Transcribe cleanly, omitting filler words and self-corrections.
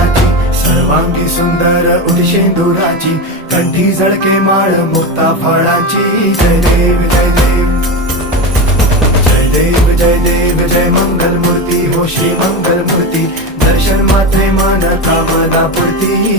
फुलाची, सर्वांगी सुंदर उठी शेंदुराची, कंठी झळके माळ मुक्ता फळाची. जय देव जय देव, जय देव जय देव, जय मंगल मूर्ती हो श्री मंगल मूर्ती. दर्शन मात्रे मन कामना पूर्ती.